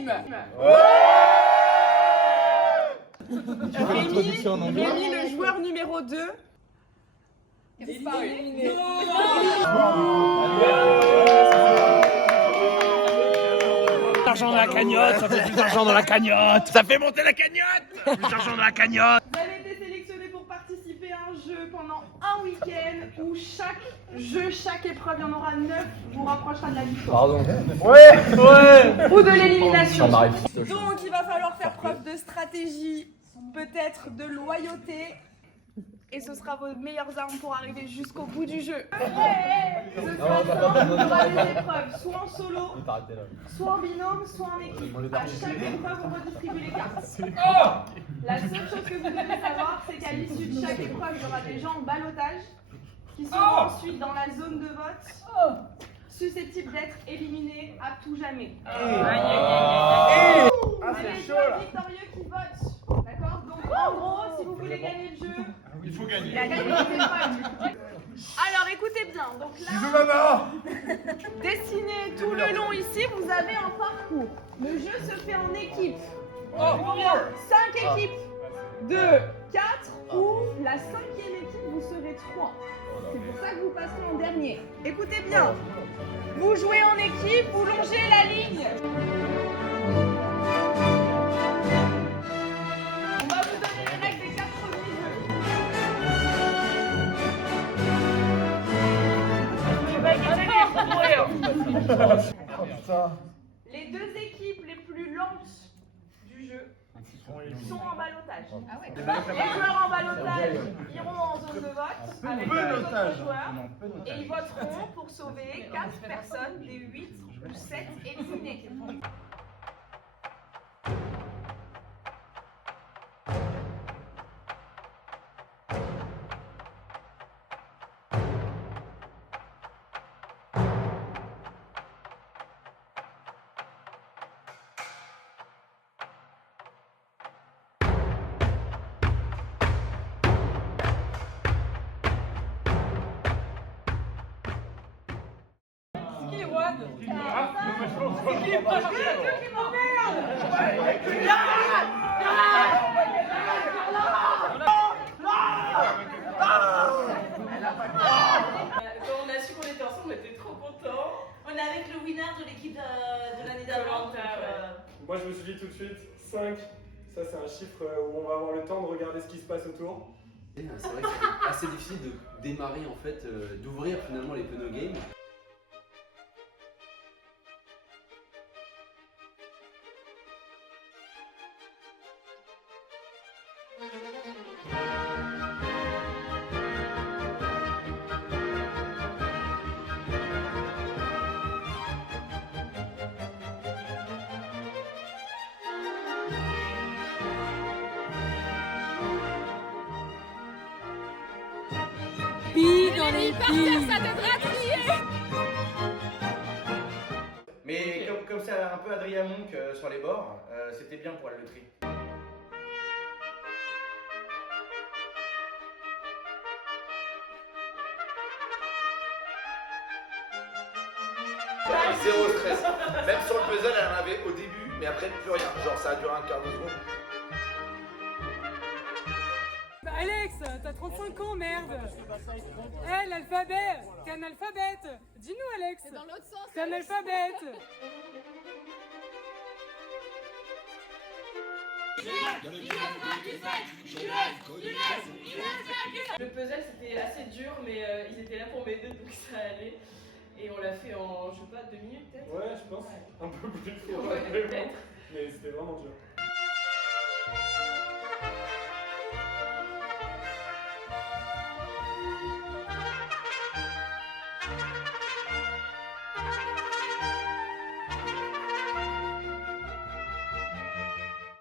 game. Rémi, le joueur numéro 2. Éliminé. L'argent dans la cagnotte, ça fait plus d'argent dans la cagnotte. Ça fait monter la cagnotte. Plus d'argent dans la cagnotte. Vous avez été sélectionné pour participer à un jeu pendant un week-end où chaque jeu, chaque épreuve, il y en aura 9, vous rapprochera de la victoire. Pardon. Ouais. Ou de l'élimination. Donc il va falloir faire preuve de stratégie, peut-être de loyauté. Et ce sera vos meilleures armes pour arriver jusqu'au bout du jeu. Ce sera simple, il y aura des épreuves, soit en solo, soit en binôme, soit en équipe. À chaque épreuve, on redistribue les cartes. La seule chose que vous devez savoir, c'est qu'à l'issue de chaque épreuve, il y aura des gens en ballottage qui seront ensuite dans la zone de vote, susceptibles d'être éliminés à tout jamais. C'est les joueurs victorieux qui votent. D'accord? Donc en gros, si vous voulez gagner le jeu, il faut gagner. il a gagné les épreuves. Alors écoutez bien, donc là, dessiné tout le long ici, vous avez un parcours. Le jeu se fait en équipe. Il y a 5 équipes de 4 ou la 5e équipe, vous serez 3. C'est pour ça que vous passerez en dernier. Écoutez bien, vous jouez en équipe, vous longez la ligne. On va vous donner les règles des 4 premiers jeux. Les 2 équipes les plus lentes du jeu sont en ballottage. Les joueurs en ballottage iront en zone de vote avec les autres joueurs et ils voteront pour sauver 4 personnes des 8 ou 7 éliminés. Quand on a su qu'on était ensemble, on était trop contents. On est avec le winner de l'équipe de l'année d'avant. Moi je me suis dit tout de suite, 5, ça c'est un chiffre où on va avoir le temps de regarder ce qui se passe autour. C'est vrai que c'est assez difficile de démarrer en fait, d'ouvrir finalement les Peno Games. Ça devrait crier. Mais comme c'est un peu Adrien Monk sur les bords, c'était bien pour le tri. Zéro stress. Même sur le puzzle, elle en avait au début, mais après plus rien. Genre ça a duré un quart de seconde. Alex, t'as 35 ans, merde. Eh, l'alphabet. T'es analphabète. Dis-nous, Alex. C'est dans l'autre sens. T'es analphabète. Le puzzle c'était assez dur, mais ils étaient là pour m'aider donc ça allait. Et on l'a fait en, je sais pas, 2 minutes peut-être. Ouais, je pense. Un peu plus de Ouais, peut-être. mais c'était vraiment dur.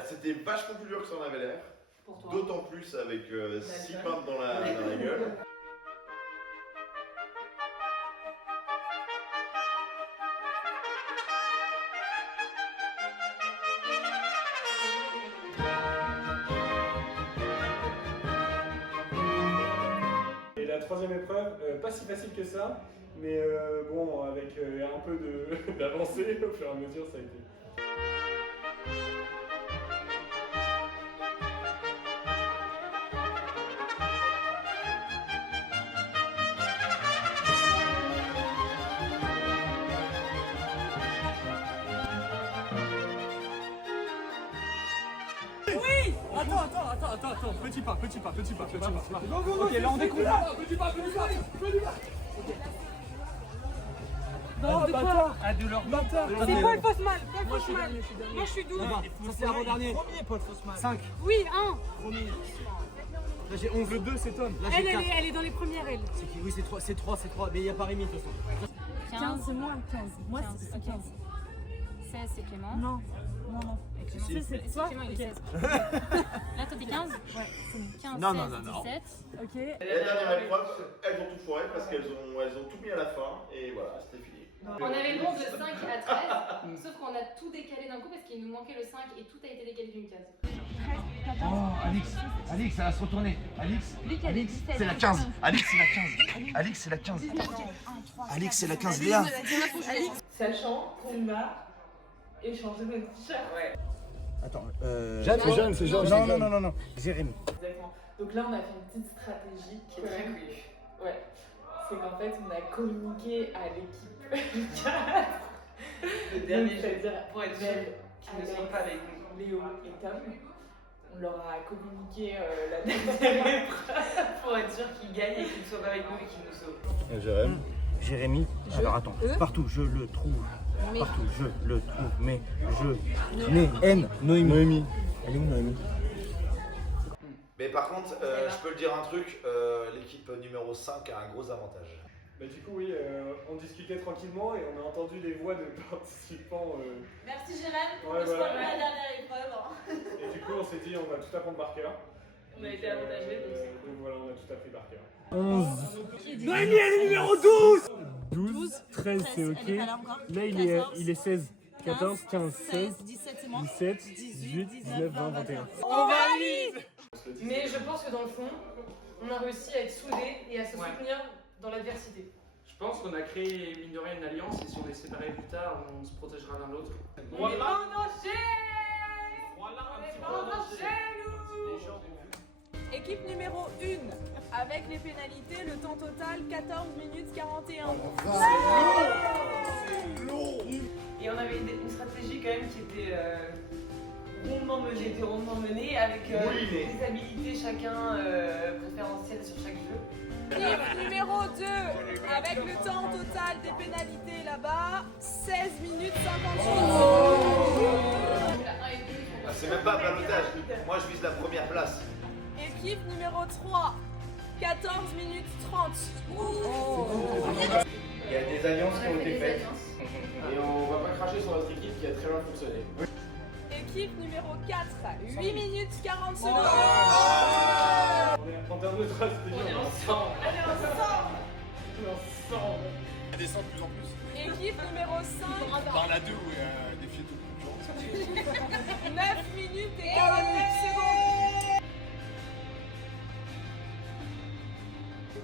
C'était vachement plus dur que ça en avait l'air. D'autant plus avec 6 pintes dans la gueule. Et la 3e épreuve, pas si facile que ça, mais bon, avec un peu d'avancée au fur et à mesure, ça a été. Attends, petit pas. Ok, là on découvre. Petit pas. Non, de quoi? Ah, de leur bâtard. C'est Paul Fosman. Moi je suis 12. Ça c'est avant-dernier. Premier, Paul Fosman. 5. Oui, 1. Premier. Là j'ai 11. Le 2 c'est Tom. Là j'ai 4. Elle est dans les premières, elle. C'est qui? Oui, c'est 3. Mais il n'y a pas Rémi de toute façon. 15, c'est moi. 15. Moi, c'est 15. 16, c'est Clément. Non. C'est toi? Clément, il est 16. Là, toi, t'es 15? Ouais. 15, Non, 16, non. 17. Ok. Et la dernière épreuve, elles ont tout foiré parce qu'elles ont tout mis à la fin et voilà, c'était fini. On avait bon de 5 à 13, sauf qu'on a tout décalé d'un coup parce qu'il nous manquait le 5 et tout a été décalé d'une case. Oh, Alix, ça va se retourner. Alix, c'est la 15. Alix, c'est la 15. Alix, c'est la 15. Léa. Sachant qu'on a échangé notre t-shirt. Ouais. Attends, C'est Jeanne. Non. Jérémy. Exactement. Donc là, on a fait une petite stratégie qui est très connue. Ouais. C'est qu'en fait, on a communiqué à l'équipe 4. Le dernier, c'est-à-dire pour être Belle, qui ne sont pas avec nous, Léo et Tom. On leur a communiqué la dernière épreuve pour être sûr qu'ils gagnent et qu'ils ne soient pas avec nous et qu'ils nous sauvent. Jérémy. Alors attends, partout je le trouve. Partout je le trouve. Mais Noémie. Elle est où Noémie? Mais par contre, je peux le dire un truc, l'équipe numéro 5 a un gros avantage. Bah, du coup, oui, on discutait tranquillement et on a entendu les voix de participants. Merci Jérém pour Ouais, le voilà. spoil de la dernière épreuve. Et du coup, on s'est dit, on va tout apprendre par cœur. On a été avantagés, Donc voilà, on a tout appris par cœur. 11. Noémie, elle est numéro 12. 12, 13 c'est ok. Là il est 16. 14, 15, 16, 17, 18, 19, 20, 21. On valide. Mais je pense que dans le fond, on a réussi à être soudés et à se soutenir dans l'adversité. Je pense qu'on a créé mine de rien une alliance et si on est séparés plus tard, on se protégera l'un l'autre. On est pas en danger. On est pas en danger, nous. Équipe numéro 1, avec les pénalités, le temps total 14 minutes 41. C'est lourd. Et on avait une stratégie quand même qui était rondement menée avec des habilités chacun préférentielles sur chaque jeu. Équipe numéro 2, avec le temps total des pénalités là-bas, 16 minutes 58. Ah, c'est même pas un balotage. Moi, je vise la première place. Équipe numéro 3, 14 minutes 30. Il y a des alliances qui ont été faites. Et on va pas cracher sur notre équipe qui a très bien fonctionné. Équipe numéro 4, 8 minutes 40 secondes. En termes de stratégie, On est ensemble. on est ensemble. Elle descend de plus en plus. Équipe numéro 5, Par la 2 où il y a des filles tout 9 minutes et 49 secondes.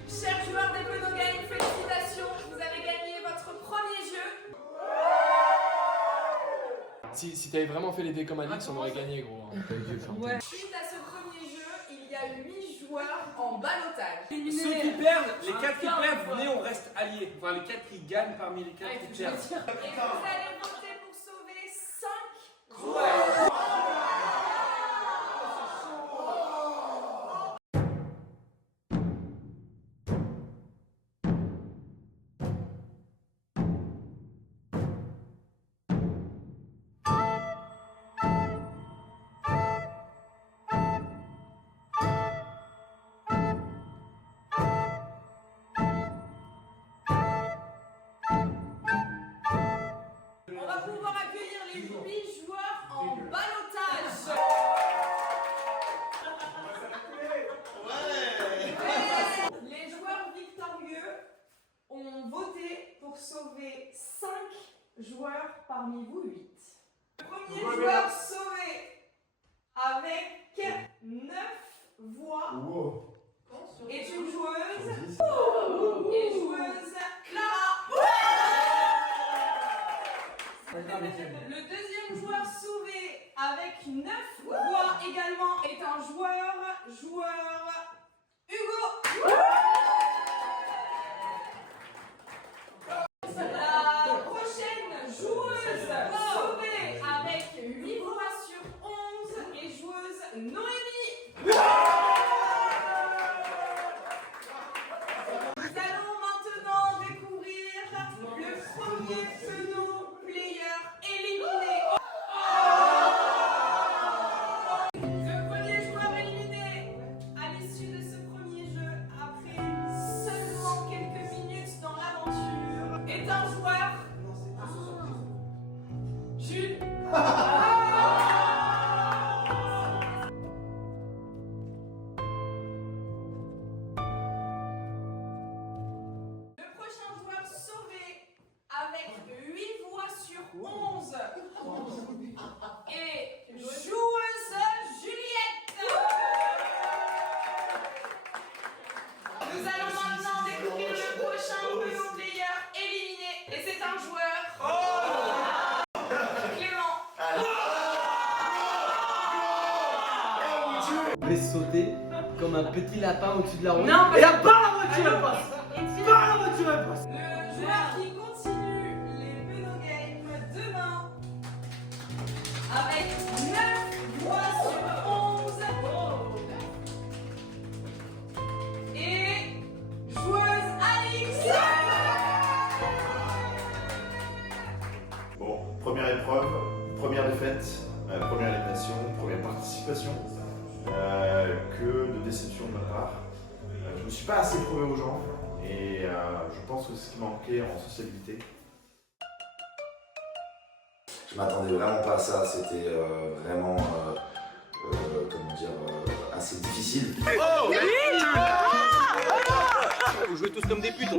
Chers joueurs des Peau Game, félicitations, vous avez gagné votre premier jeu. Si t'avais vraiment fait les dés comme Alix, on aurait gagné gros. Suite à ce premier jeu, il y a 8 joueurs en ballottage. Ceux qui perdent, les 4 qui perdent, venez, on reste alliés. Enfin, les 4 qui gagnent parmi les 4 qui perdent. Et vous allez voter pour sauver 5 joueurs. On va pouvoir accueillir les 8 joueurs en ballottage. Les joueurs victorieux ont voté pour sauver 5 joueurs parmi vous 8. Le premier joueur sauvé avec 9 voix est une joueuse Clara. Le deuxième joueur sauvé avec 9 voix également est un joueur Hugo. La prochaine joueuse sauvée avec 8 voix sur 11 est joueuse Noémie. Vous pouvez sauter comme un petit lapin au-dessus de la route. Non, et là, par la voiture elle passe. Par la voiture elle passe. Le joueur qui continue les Beno Games demain avec 9 voix sur 11 et joueuse Alix. Bon, première épreuve, première défaite, première élimination, première participation. Que de déception de ma part. Je me suis pas assez prouvé aux gens et je pense que c'est ce qui manquait en sociabilité. Je m'attendais vraiment pas à ça, c'était vraiment, comment dire, assez difficile. Vous jouez tous comme des putes.